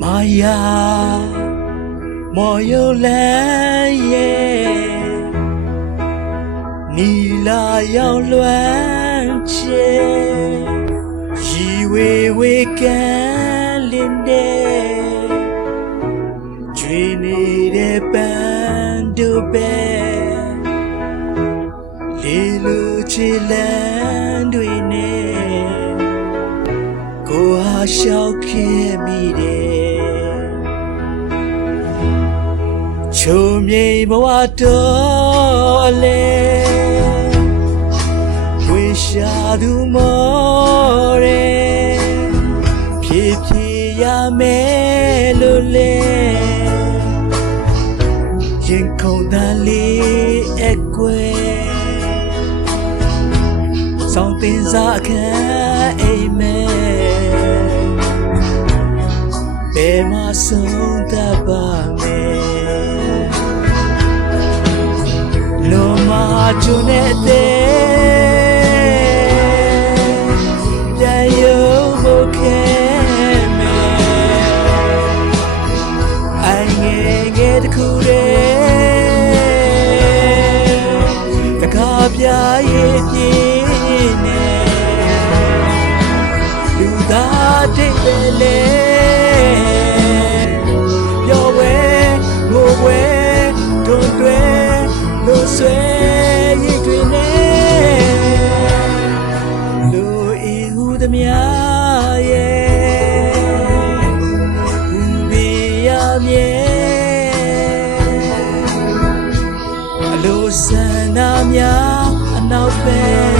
မာယာမော်ယိုလန်ရဲ့နီလာရောက်လွမ်းချေရီဝေဝေကန်လင်းတဲ့ကျွေနေတဲ့ပန်းတို့ပဲလေလူ ချီလန်းတွေနဲ့ကိုဟာရှောက်ခဲ့မိတယ်ချုံမြိန်ဘဝတော်လေဝေရှာသူမော်ရဲဖြည်းဖြည်းရမယ်လို့လေရင်ခုန်တန်လေးအကွယ် ဆောင်းတင်စားအခန်းအိမ်မဲဘယ်မှာဆုံးတတ်ပါမယ်လိုမာချုံနေတဲ့ လိုဆန္ဒများအနောက်ပဲ